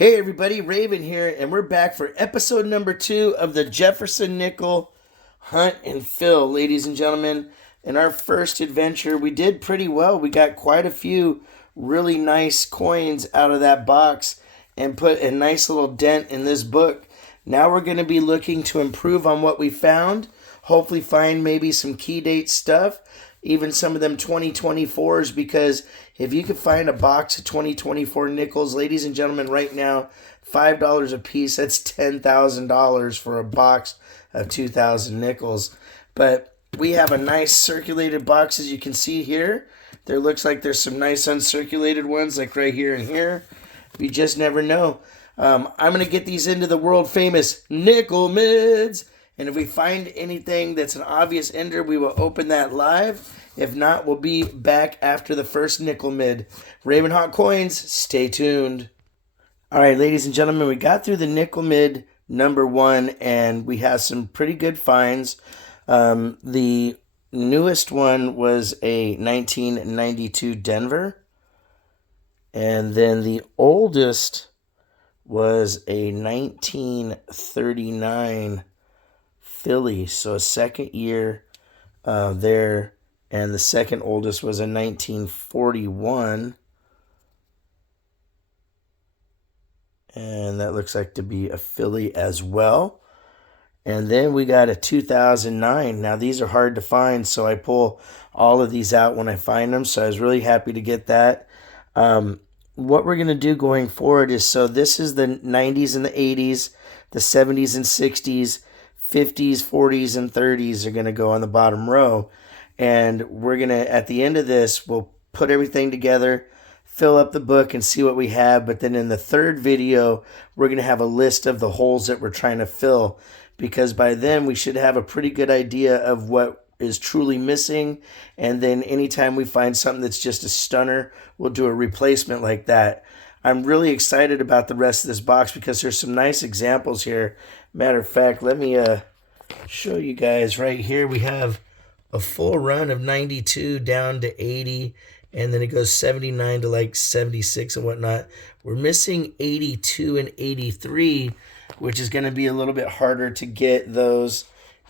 Hey everybody, Raven here, and we're back for episode number 2 of the Jefferson Nickel Hunt and Fill, ladies and gentlemen. In our first adventure, we did pretty well. We got quite a few really nice coins out of that box and put a nice little dent in this book. Now we're going to be looking to improve on what we found, hopefully find maybe some key date stuff, even some of them 2024s, because if you could find a box of 2024 nickels, ladies and gentlemen, right now, $5 a piece, that's $10,000 for a box of 2,000 nickels. But we have a nice circulated box, as you can see here. There looks like there's some nice uncirculated ones, like right here and here. You just never know. I'm going to get these into the world famous nickel mids. And if we find anything that's an obvious ender, we will open that live. If not, we'll be back after the first nickel mid. Raven Hot Coins, stay tuned. All right, ladies and gentlemen, we got through the nickel mid number 1, and we have some pretty good finds. The newest one was a 1992 Denver. And then the oldest was a 1939 Philly, so a second year there, and the second oldest was a 1941, and that looks like to be a Philly as well. And then we got a 2009. Now these are hard to find, so I pull all of these out when I find them, so I was really happy to get that. What we're going to do going forward is, so this is the 90s and the 80s, the 70s and 60s, 50s, 40s, and 30s are going to go on the bottom row. And we're going to, at the end of this, we'll put everything together, fill up the book, and see what we have. But then in the third video, we're going to have a list of the holes that we're trying to fill. Because by then, we should have a pretty good idea of what is truly missing. And then anytime we find something that's just a stunner, we'll do a replacement like that. I'm really excited about the rest of this box because there's some nice examples here. Matter of fact, let me show you guys right here. We have a full run of 92 down to 80, and then it goes 79 to like 76 and whatnot. We're missing 82 and 83, which is going to be a little bit harder to get those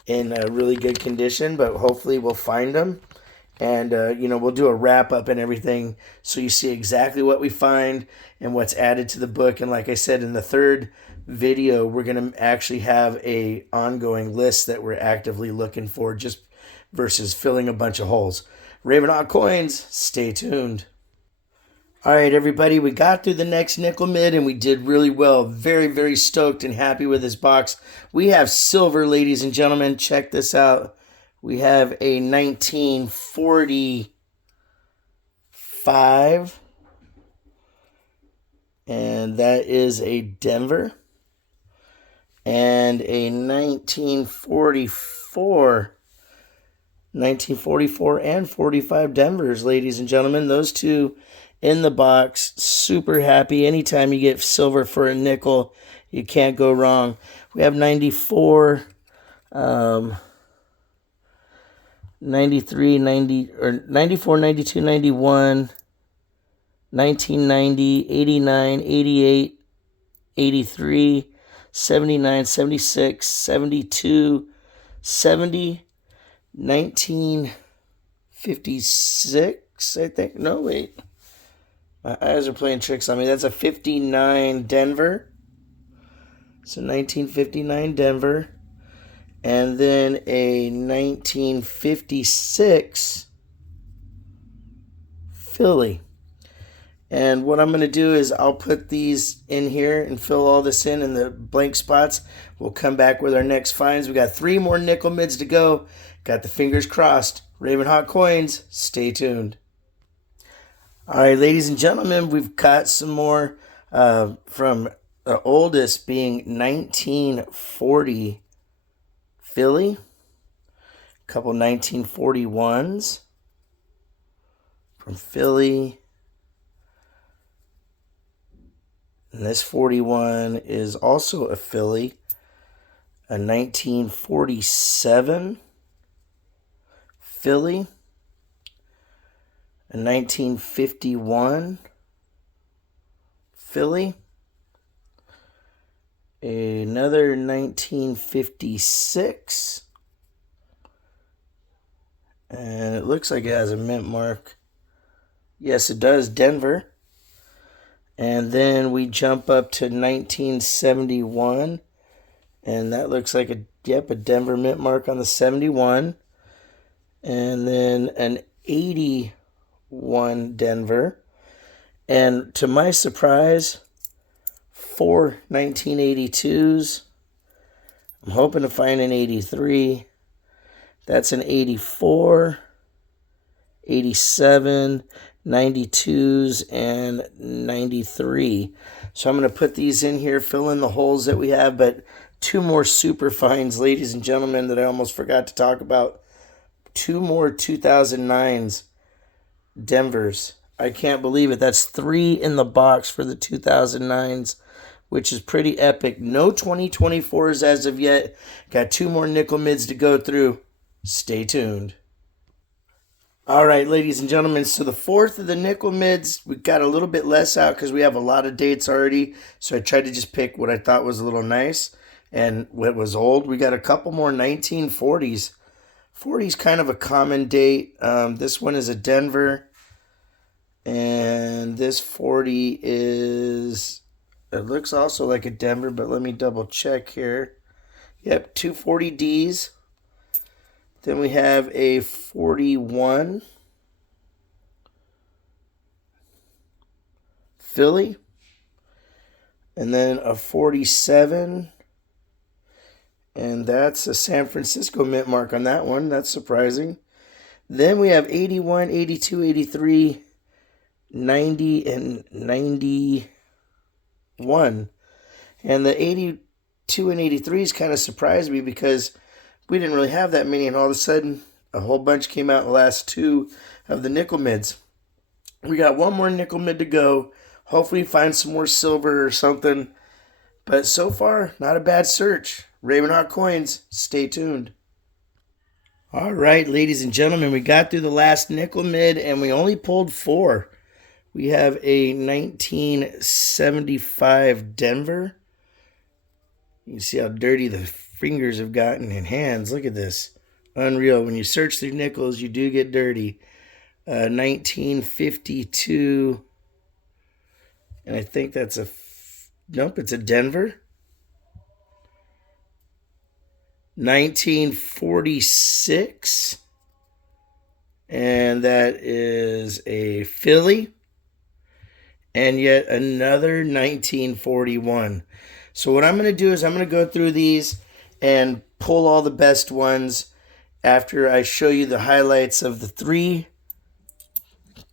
in a really good condition, but hopefully we'll find them. And, we'll do a wrap-up and everything so you see exactly what we find and what's added to the book. And like I said, in the third video, we're going to actually have a ongoing list that we're actively looking for, just versus filling a bunch of holes. Raven Hot Coins, stay tuned. All right, everybody, we got through the next nickel mid, and we did really well. Very, very stoked and happy with this box. We have silver, ladies and gentlemen. Check this out. We have a 1945, and that is a Denver, and a 1944 and 45 Denvers, ladies and gentlemen. Those two in the box. Super happy. Anytime you get silver for a nickel, you can't go wrong. We have 94, 93, 90, or 94, 92, 91, 1990, 89, 88, 83, 79, 76, 72, 70, 1956, I think. No, wait. My eyes are playing tricks on me. That's a 59 Denver. So 1959 Denver. And then a 1956 Philly. And what I'm going to do is I'll put these in here and fill all this in the blank spots. We'll come back with our next finds. We got 3 more nickel mids to go. Got the fingers crossed. Raven Hot Coins, stay tuned. All right, ladies and gentlemen, we've got some more from the oldest being 1940 Philly. A couple 1941s from Philly. And this 41 is also a Philly. A 1947 Philly. A 1951 Philly. Another 1956. And it looks like it has a mint mark. Yes, it does. Denver. And then we jump up to 1971. And that looks like a Denver mint mark on the 71. And then an 81 Denver. And to my surprise, 4 1982s. I'm hoping to find an 83. That's an 84, 87, 92s, and 93. So I'm going to put these in here, fill in the holes that we have, but 2 more super finds, ladies and gentlemen, that I almost forgot to talk about. 2 more 2009s Denvers. I can't believe it. That's 3 in the box for the 2009s, which is pretty epic. No 2024s as of yet. Got 2 more nickel mids to go through. Stay tuned. All right, ladies and gentlemen, so the 4th of the nickel mids, we got a little bit less out because we have a lot of dates already. So I tried to just pick what I thought was a little nice and what was old. We got a couple more 1940s. 40's kind of a common date. This one is a Denver. And this 40 is, it looks also like a Denver, but let me double check here. Yep, 240Ds. Then we have a 41 Philly. And then a 47. And that's a San Francisco mint mark on that one. That's surprising. Then we have 81, 82, 83, 90, and 91. And the 82 and 83s kind of surprised me because we didn't really have that many, and all of a sudden, a whole bunch came out in the last 2 of the nickel mids. We got 1 more nickel mid to go. Hopefully find some more silver or something. But so far, not a bad search. Raven Hot Coins, stay tuned. All right, ladies and gentlemen, we got through the last nickel mid, and we only pulled 4. We have a 1975 Denver. You can see how dirty the fingers have gotten and hands. Look at this. Unreal. When you search through nickels, you do get dirty. 1952. And I think that's a... Nope, it's a Denver. 1946. And that is a Philly. And yet another 1941. So what I'm going to do is I'm going to go through these and pull all the best ones after I show you the highlights of the 3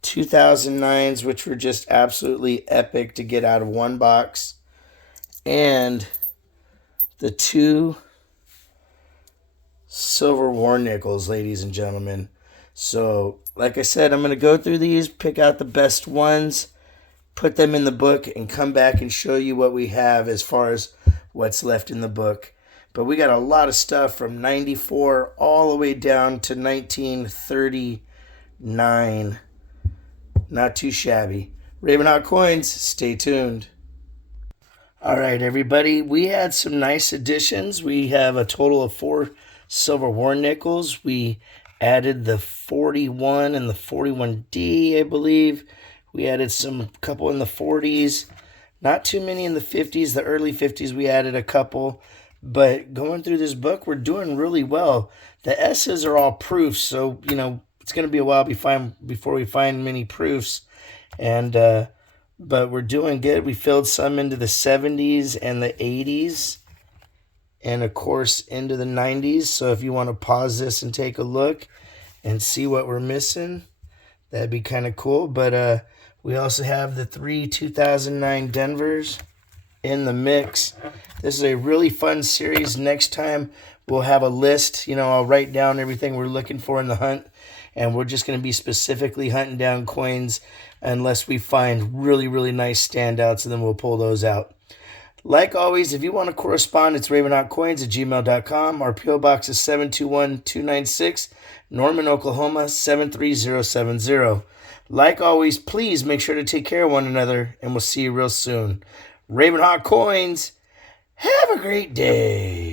2009s, which were just absolutely epic to get out of one box, and the 2 silver war nickels, ladies and gentlemen. So, like I said, I'm going to go through these, pick out the best ones, put them in the book, and come back and show you what we have as far as what's left in the book. But we got a lot of stuff from 94 all the way down to 1939. Not too shabby. Raven Hot Coins, stay tuned. All right, everybody. We had some nice additions. We have a total of 4 silver war nickels. We added the 41 and the 41D, I believe. We added some couple in the 40s. Not too many in the 50s. The early 50s, we added a couple. But going through this book, we're doing really well. The S's are all proofs, so, you know, it's going to be a while before we find many proofs. And but we're doing good. We filled some into the 70s and the 80s. And, of course, into the 90s. So if you want to pause this and take a look and see what we're missing, that'd be kind of cool. But we also have the 3 2009 Denvers in the mix. This is a really fun series. Next time we'll have a list. You know, I'll write down everything we're looking for in the hunt, and we're just going to be specifically hunting down coins unless we find really, really nice standouts, and then we'll pull those out. Like always, if you want to correspond, it's ravenhotcoins@gmail.com. Our P.O. Box is 721-296, Norman, Oklahoma, 73070. Like always, please make sure to take care of one another, and we'll see you real soon. Raven Hot Coins, Have a great day.